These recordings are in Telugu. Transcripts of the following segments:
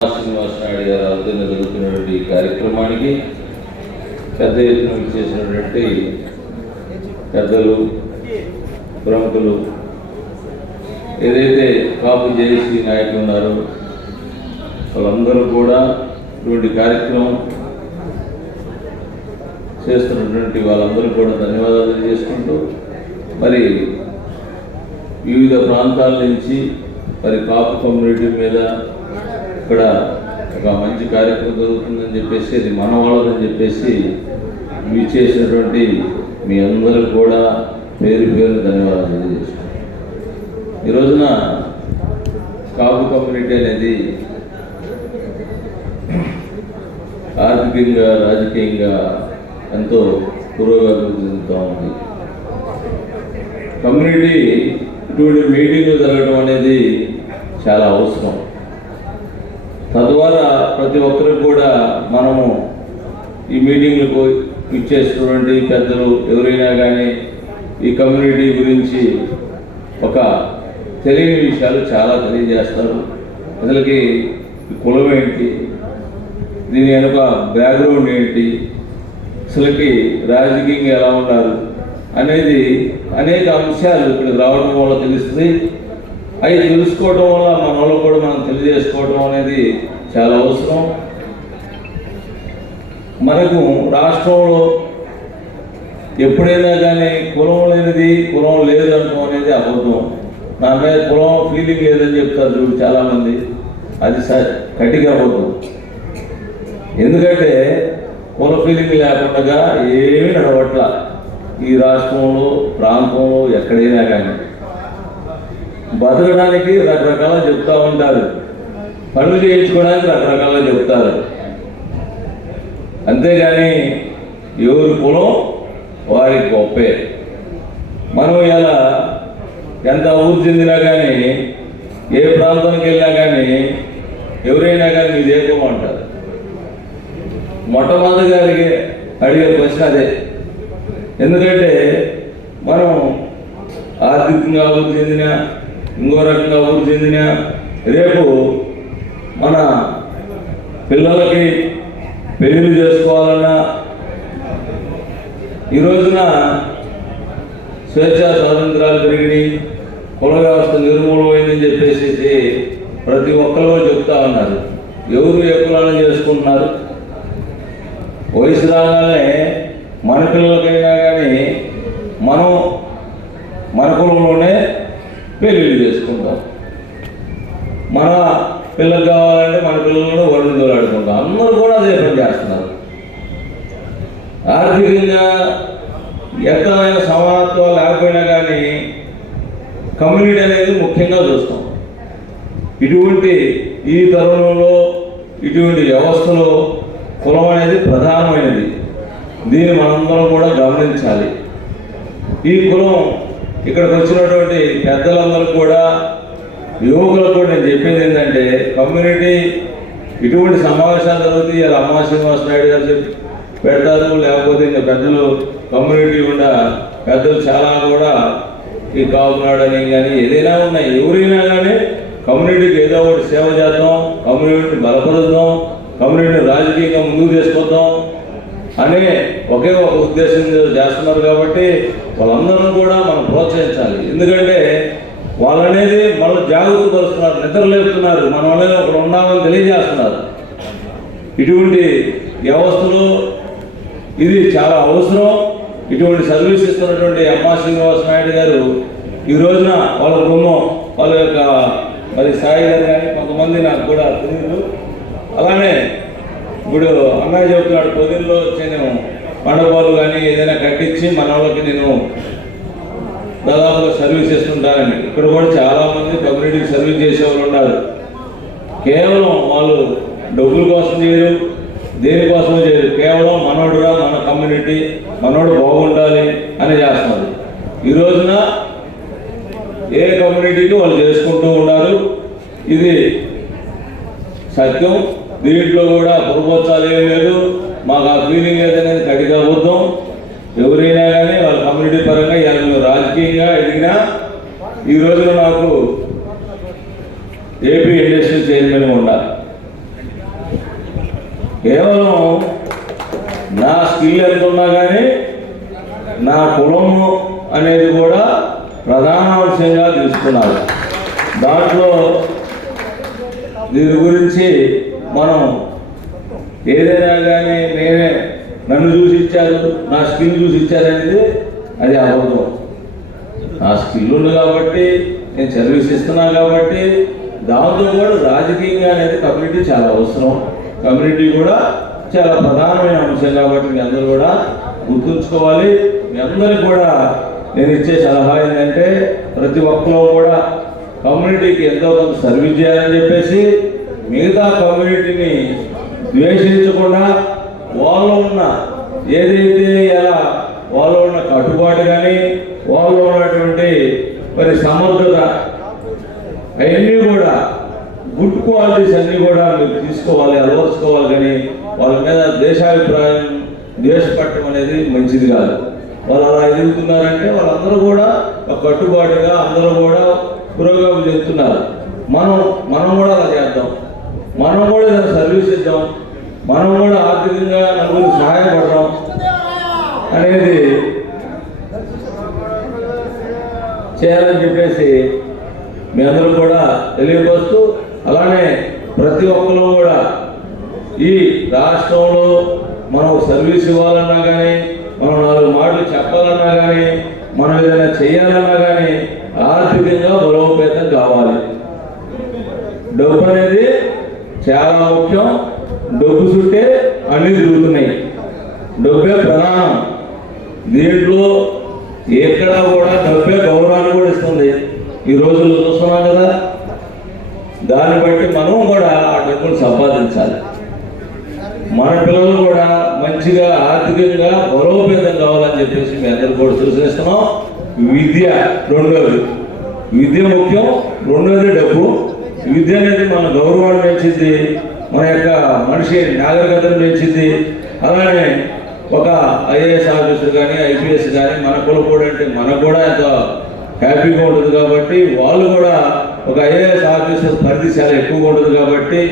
శ్రీనివాస నాయుడు గారు ఆధ్వర్యంలో జరుగుతున్నటువంటి ఈ కార్యక్రమానికి పెద్ద ఎత్తున చేసినటువంటి పెద్దలు, ప్రముఖులు, ఏదైతే కాపు జేఏసీ నాయకులు ఉన్నారో వాళ్ళందరూ కూడా ఇటువంటి కార్యక్రమం చేస్తున్నటువంటి వాళ్ళందరూ కూడా ధన్యవాదాలు తెలియజేసుకుంటూ, మరి వివిధ ప్రాంతాల నుంచి మరి కాపు కమ్యూనిటీ మీద ఇక్కడ ఒక మంచి కార్యక్రమం జరుగుతుందని చెప్పేసి, అది మన వాళ్ళదని చెప్పేసి ఇవి చేసినటువంటి మీ అందరూ కూడా పేరు పేరు ధన్యవాదాలు తెలియజేస్తున్నాను. ఈ రోజున కాపు కమ్యూనిటీ అనేది ఆర్థికంగా, రాజకీయంగా ఎంతో పురోగతి చెందుతూ ఉంది. కమ్యూనిటీ ఇటువంటి మీటింగ్లు జరగడం అనేది చాలా అవసరం. తద్వారా ప్రతి ఒక్కరికి కూడా మనము ఈ మీటింగ్లకు ఇచ్చేసినటువంటి పెద్దలు ఎవరైనా కానీ ఈ కమ్యూనిటీ గురించి ఒక తెలియని విషయాలు చాలా తెలియజేస్తారు. అసలుకి కులం ఏంటి, దీని వెనుక బ్యాక్గ్రౌండ్ ఏంటి, అసలుకి రాజకీయంగా ఎలా ఉన్నారు అనేది అనేక అంశాలు ఇక్కడికి రావడం వల్ల తెలుస్తుంది. అవి తెలుసుకోవడం వల్ల మన వాళ్ళు కూడా మనం తెలియజేసుకోవడం అనేది చాలా అవసరం. మనకు రాష్ట్రంలో ఎప్పుడైనా కానీ కులం లేనిది, కులం లేదు అనడం అనేది అబద్ధం. నా మీద కులం ఫీలింగ్ లేదని చెప్తారు చూడు చాలామంది, అది గట్టిగా అబద్ధం. ఎందుకంటే కుల ఫీలింగ్ లేకుండా ఏమీ నడవట్ల ఈ రాష్ట్రంలో, ప్రాంతంలో, ఎక్కడైనా కానీ. బతకడానికి రకరకాల చెప్తూ ఉంటారు, పనులు చేయించుకోవడానికి రకరకాల చెప్తారు. అంతేగాని ఎవరి కులం వారి గొప్పే. మనం ఇలా ఎంత ఊరు చెందినా కానీ, ఏ ప్రాంతానికి వెళ్ళినా కానీ ఎవరైనా కానీ మీదే కులం అంటారు. మొట్టమొదటి గారికి అడిగే ప్రశ్న అదే. ఎందుకంటే మనం ఆర్థికంగా అభివృద్ధి చెందినా, ఇంకో రకంగా అభివృద్ధి చెందినా, రేపు మన పిల్లలకి పెళ్లి చేసుకోవాలన్నా, ఈ రోజున స్వేచ్ఛా స్వాతంత్రాలు పెరిగినాయి, కుల వ్యవస్థ నిర్మూలమైందని చెప్పేసి ప్రతి ఒక్కరు చెప్తా ఉన్నారు. ఎవరు ఏ కులాలను చేసుకుంటున్నారు? వయసు రాగానే మన పిల్లలకైనా కానీ మనం మన కులంలోనే పెళ్ళిళ్ళు చేసుకుంటాం. మన పిల్లలు కావాలంటే మన పిల్లలను వరుణ్ దోలాడుకుంటాం. అందరూ కూడా అదే పని చేస్తున్నారు. ఆర్థికంగా ఎక్కడైన సమానత్వం లేకపోయినా కానీ కమ్యూనిటీ అనేది ముఖ్యంగా చూస్తాం. ఇటువంటి ఈ తరుణంలో, ఇటువంటి వ్యవస్థలో కులం అనేది ప్రధానమైనది. దీన్ని మనందరం కూడా గమనించాలి. ఈ కులం ఇక్కడికి వచ్చినటువంటి పెద్దలందరూ కూడా, యువకులకు కూడా నేను చెప్పేది ఏంటంటే, కమ్యూనిటీ ఇటువంటి సమావేశాలు జరుగుతాయి. అలా అమ్మా శ్రీనివాస నాయుడు గారు చెప్పి పెడతారు, లేకపోతే ఇంకా పెద్దలు కమ్యూనిటీ కూడా పెద్దలు చాలా కూడా ఈ కాపునాడని కానీ ఏదైనా ఉన్నాయి. ఎవరైనా కానీ కమ్యూనిటీకి ఏదో ఒకటి సేవ చేద్దాం, కమ్యూనిటీని బలపరుద్దాం, కమ్యూనిటీని రాజకీయంగా ముందుకు తీసుకొద్దాం అనే ఒకే ఒక ఉద్దేశం చేస్తున్నారు. కాబట్టి వాళ్ళందరూ కూడా మనం ప్రోత్సహించాలి. ఎందుకంటే వాళ్ళనేది మనం జాగ్రత్త పరుస్తున్నారు, నిద్రలేపుతున్నారు, మన వాళ్ళని ఒకరు ఉన్నామని తెలియజేస్తున్నారు. ఇటువంటి వ్యవస్థలో ఇది చాలా అవసరం. ఇటువంటి సర్వీస్ ఇస్తున్నటువంటి అమ్మా శ్రీనివాస నాయుడు గారు ఈ రోజున వాళ్ళ బృందం, వాళ్ళ యొక్క మరి సాయి గారు కానీ కొంతమంది నాకు కూడా తెలియదు. అలానే ఇప్పుడు అన్నయ్య చెబుతున్నాడు, పొద్దుల్లో వచ్చి నేను మండపాలు కానీ ఏదైనా కట్టించి మన వాళ్ళకి నేను దాదాపుగా సర్వీస్ ఇస్తుంటానని. ఇక్కడ కూడా చాలామంది కమ్యూనిటీకి సర్వీస్ చేసేవాళ్ళు ఉన్నారు. కేవలం వాళ్ళు డబ్బుల కోసం చేయరు, దేనికోసం చేయరు, కేవలం మనోడురా, మన కమ్యూనిటీ, మనోడు బాగుండాలి అని చేస్తున్నారు. ఈ రోజున ఏ కమ్యూనిటీకి వాళ్ళు చేసుకుంటూ ఉన్నారు. ఇది సత్యం. దీంట్లో కూడా పురపోత్సాలు ఏమీ లేదు. మాకు ఆ ఫీలింగ్ లేదనేది గట్టిగా అబద్ధం. ఎవరైనా కానీ వాళ్ళ కమ్యూనిటీ పరంగా రాజకీయంగా ఎదిగినా ఈ రోజున నాకు ఏపీ ఇండస్ట్రియల్ చైర్మన్ ఉండాలి. కేవలం నా స్కిల్ ఎంత ఉన్నా కానీ నా కులము అనేది కూడా ప్రధాన అంశంగా తీసుకున్నారు. దాంట్లో దీని గురించి మనం ఏదైనా కానీ నన్ను చూసి ఇచ్చారు, నా స్కిల్ చూసి ఇచ్చారనేది అది అబద్ధం. నా స్కిల్ ఉంది కాబట్టి నేను సర్వీస్ ఇస్తున్నా కాబట్టి దాంతో కూడా రాజకీయంగా అనేది కమ్యూనిటీ చాలా అవసరం. కమ్యూనిటీ కూడా చాలా ప్రధానమైన అంశం కాబట్టి మీ అందరూ కూడా గుర్తుంచుకోవాలి. మీ అందరికి కూడా నేను ఇచ్చే సలహా ఏంటంటే ప్రతి ఒక్కరూ కూడా కమ్యూనిటీకి ఎంతో కొంత సర్వీస్ చేయాలని చెప్పేసి మిగతా కమ్యూనిటీని ద్వేషించకుండా వాళ్ళు ఉన్న ఏదైతే ఎలా వాళ్ళు ఉన్న కట్టుబాటు కానీ వాళ్ళు ఉన్నటువంటి మరి సమర్థత అవన్నీ కూడా గుడ్ క్వాలిటీస్ అన్నీ కూడా మీరు తీసుకోవాలి, అలవర్చుకోవాలి. కానీ వాళ్ళ మీద దేశాభిప్రాయం ద్వేషపట్టడం అనేది మంచిది కాదు. వాళ్ళు అలా ఎదుగుతున్నారంటే వాళ్ళందరూ కూడా ఒక కట్టుబాటుగా అందరూ కూడా పురోగతి చెందుతున్నారు. మనం కూడా అలా చేద్దాం, మనం కూడా ఏదైనా సర్వీస్ ఇద్దాం, మనం కూడా ఆర్థికంగా నలుగురికి సహాయపడదాం అనేది చేయాలని చెప్పేసి మీ అందరూ కూడా తెలియపరుస్తూ, అలానే ప్రతి ఒక్కరు కూడా ఈ రాష్ట్రంలో మనం సర్వీస్ ఇవ్వాలన్నా కానీ, మనం 4 మాటలు చెప్పాలన్నా కానీ, మనం ఏదైనా చేయాలన్నా కానీ ఆర్థికంగా బలోపేతం కావాలి. డబ్బు అనేది చాలా ముఖ్యం. డబ్బు చుట్టే అన్నీ తిరుగుతున్నాయి. డబ్బే ప్రధానం. దీంట్లో ఎక్కడా కూడా డబ్బే గౌరవాన్ని కూడా ఇస్తుంది. ఈ రోజుల్లో చూస్తున్నాం కదా. దాన్ని బట్టి మనం కూడా ఆ డబ్బును సంపాదించాలి. మన పిల్లలు కూడా మంచిగా ఆర్థికంగా బలోపేతం కావాలని చెప్పేసి మీ అందరూ కూడా సూచిస్తున్నాం. విద్య రెండోది. విద్య ముఖ్యం. రెండోది డబ్బు. విద్య అనేది మన గౌరవాన్ని పెంచింది, మన యొక్క మనిషి నాగరికతను పెంచింది. అలానే ఒక ఐఏఎస్ ఆఫీసర్ కానీ ఐపీఎస్ కానీ మన కులపోడు అంటే మనకు కూడా ఎంతో హ్యాపీగా ఉంటుంది. కాబట్టి వాళ్ళు కూడా ఒక ఐఏఎస్ ఆఫీసర్ పరిధి చాలా ఎక్కువగా ఉంటుంది కాబట్టి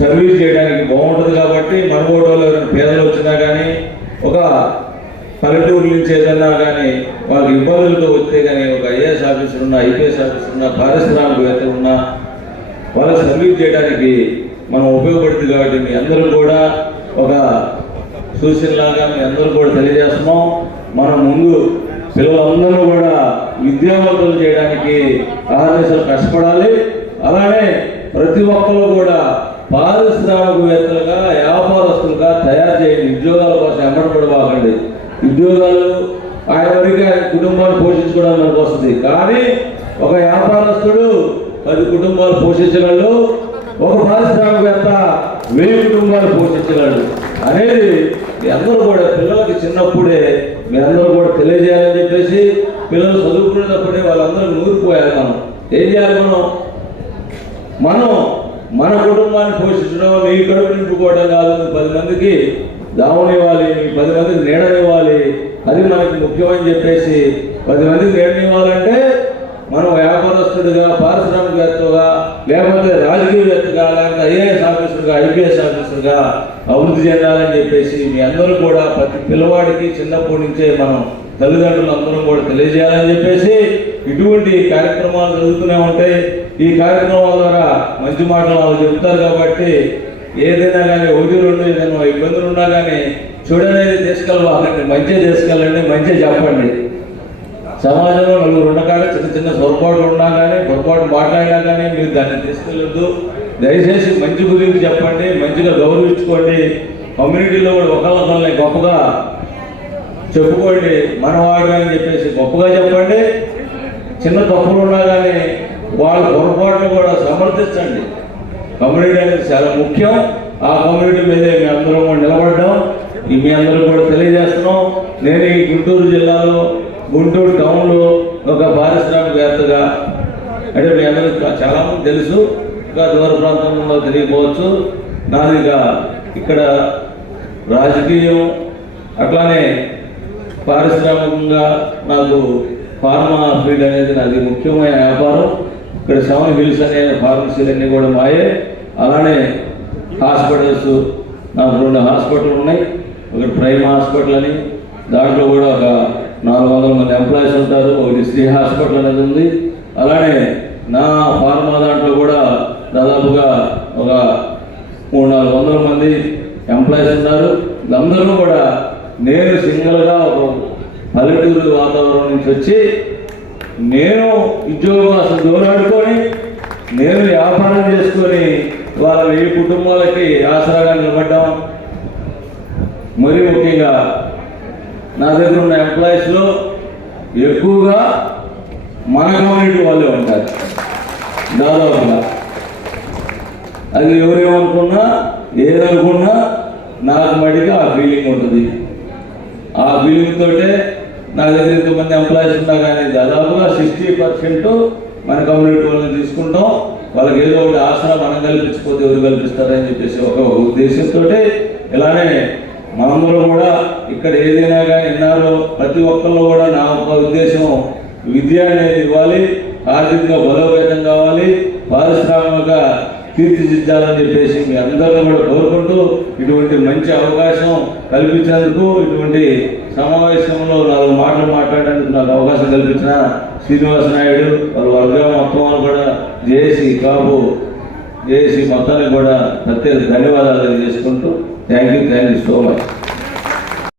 సర్వీస్ చేయడానికి బాగుంటుంది. కాబట్టి మన ఓటోలో ఎవరైనా పేదలు వచ్చినా కానీ, ఒక పల్లెటూరు నుంచి ఏదన్నా కానీ వాళ్ళకి ఇబ్బందులతో వస్తే కానీ ఒక ఐఏఎస్ ఆఫీసర్ ఉన్నా, ఐపీఎస్ ఆఫీసర్ ఉన్నా, పారిశ్రామికవేత్త ఉన్నా వాళ్ళకి సర్వీస్ చేయడానికి మనం ఉపయోగపడుతుంది. కాబట్టి మీ అందరూ కూడా ఒక సూచనలాగా మీ అందరూ కూడా తెలియజేస్తున్నాం. మనం ముందు పిల్లలందరూ కూడా విద్యావంతులు చేయడానికి ఆదేశాలు కష్టపడాలి. అలానే ప్రతి ఒక్కరు కూడా పారిశ్రామికవేత్తలుగా, వ్యాపారస్తులుగా తయారు చేయండి. ఉద్యోగాల కోసం ఎంబడపడబాకండి. ఉద్యోగాలు ఆయన వరకు ఆయన కుటుంబాన్ని పోషించుకోవడానికి వస్తుంది. కానీ ఒక వ్యాపారస్తుడు 10 కుటుంబాలు పోషించగలడు, ఒక పారిశ్రామికవేత్త 1000 కుటుంబాలు పోషించగలడు అనేది మీ అందరూ కూడా పిల్లలకి చిన్నప్పుడే మీరందరూ కూడా తెలియజేయాలని చెప్పేసి, పిల్లలు చదువుకునేటప్పుడే వాళ్ళందరూ నూరిపోయారు. మనం ఏం చేయాలి? మనం మన కుటుంబాన్ని పోషించడం, నీ కడుపు నింపుకోవడం కాదు. 10 మందికి దావనివ్వాలి, 10 మందికి నీడనివ్వాలి. అది మనకి ముఖ్యమని చెప్పేసి 10 మందికి నీడనివ్వాలంటే మనం వ్యాపారస్తుడిగా, పారిశ్రామికవేత్తగా, లేకపోతే రాజకీయవేత్తగా, లేకపోతే ఐఏఎస్ ఆఫీసర్గా, ఐపీఎస్ ఆఫీసర్గా అభివృద్ధి చెందాలని చెప్పేసి మీ అందరూ కూడా ప్రతి పిల్లవాడికి చిన్నప్పటి నుంచే మనం తల్లిదండ్రులు అందరం కూడా తెలియజేయాలని చెప్పేసి ఇటువంటి కార్యక్రమాలు జరుగుతూనే ఉంటాయి. ఈ కార్యక్రమాల ద్వారా మంచి మాటలు వాళ్ళు చెప్తారు. కాబట్టి ఏదైనా కానీ 1-2 ఏదైనా ఇబ్బందులు ఉన్నా కానీ చూడనేది తీసుకెళ్ళవాలండి, మంచిగా తీసుకెళ్ళండి, మంచిగా చెప్పండి. సమాజంలో నలుగురు ఉండగానే చిన్న పొరపాటు ఉన్నా కానీ, పొరపాటు మాట్లాడినా కానీ మీరు దాన్ని తీసుకెళ్ళొద్దు. దయచేసి మంచి గురించి చెప్పండి, మంచిగా గౌరవించుకోండి. కమ్యూనిటీలో కూడా ఒకళ్ళని గొప్పగా చెప్పుకోండి. మనవాడు అని చెప్పేసి గొప్పగా చెప్పండి. చిన్న తప్పులు ఉన్నా కానీ వాళ్ళ పొరపాటును కూడా సమర్థించండి. కమ్యూనిటీ అనేది చాలా ముఖ్యం. ఆ కమ్యూనిటీ మీదే మీ అందరం కూడా నిలబడ్డాం. మీ అందరూ కూడా తెలియజేస్తున్నాం. నేను ఈ గుంటూరు జిల్లాలో, గుంటూరు టౌన్లో ఒక పారిశ్రామికవేత్తగా, అంటే మీ అందరికీ చాలామంది తెలుసు, ఇంకా దూర ప్రాంతంలో తెలియకపోవచ్చు. నాది ఇక్కడ రాజకీయం అట్లానే పారిశ్రామికంగా నాకు ఫార్మా ఫీల్డ్ అనేది నాది ముఖ్యమైన వ్యాపారం. ఇక్కడ 7 హిల్స్ అనే ఫార్మసీలు అన్నీ కూడా మాయే. అలానే హాస్పిటల్స్, నాకు 2 హాస్పిటల్ ఉన్నాయి. ఒకటి ప్రైమ్ హాస్పిటల్ అని, దాంట్లో కూడా ఒక 400 మంది ఎంప్లాయీస్ ఉంటారు. ఒకటి శ్రీ హాస్పిటల్ అనేది ఉంది. అలానే నా ఫార్మా దాంట్లో కూడా దాదాపుగా ఒక 300-400 మంది ఎంప్లాయీస్ ఉన్నారు. వీళ్ళందరూ కూడా నేను సింగిల్గా ఒక పల్లెటూరు వాతావరణం నుంచి వచ్చి నేను ఉద్యోగం అసలు దూరాడుకొని నేను వ్యాపారం చేసుకొని వాళ్ళ 1000 కుటుంబాలకి ఆసరాగా నిలబడ్డాం. మరీ ముఖ్యంగా నా దగ్గర ఉన్న ఎంప్లాయీస్లో ఎక్కువగా మన కమ్యూనిటీ వాళ్ళే ఉంటారు దాదాపుగా. అది ఎవరేమనుకున్నా ఏదనుకున్నా నాకు మటుగా ఆ ఫీలింగ్ ఉంటుంది. ఆ ఫీలింగ్ తోటే నా దగ్గర ఇంతమంది ఎంప్లాయీస్ ఉన్నా కానీ దాదాపుగా 60% మన కమ్యూనిటీ వాళ్ళని తీసుకుంటాం. వాళ్ళకి ఏదో ఒకటి ఆసరా మనం కల్పించకపోతే ఎవరు కల్పిస్తారని చెప్పేసి ఒక ఉద్దేశంతో ఇలానే మనందరూ కూడా ఇక్కడ ఏదైనా కానీ విన్నారో ప్రతి ఒక్కళ్ళు కూడా నా ఒక ఉద్దేశం విద్య అనేది ఇవ్వాలి, ఆర్థికంగా బలోపేతం కావాలి, పారిశ్రామిక తీర్చిదిద్దాలని చెప్పేసి మీ అందరినీ కూడా కోరుకుంటూ ఇటువంటి మంచి అవకాశం కల్పించినందుకు, ఇటువంటి సమావేశంలో 4 మాటలు మాట్లాడడానికి నాకు అవకాశం కల్పించిన శ్రీనివాస నాయుడు వాళ్ళ వర్గం మొత్తం వాళ్ళు కూడా జేఏసీ కాపు జేఏసీ మొత్తానికి కూడా ప్రత్యేక ధన్యవాదాలు తెలియజేసుకుంటూ థ్యాంక్ యూ సో మచ్.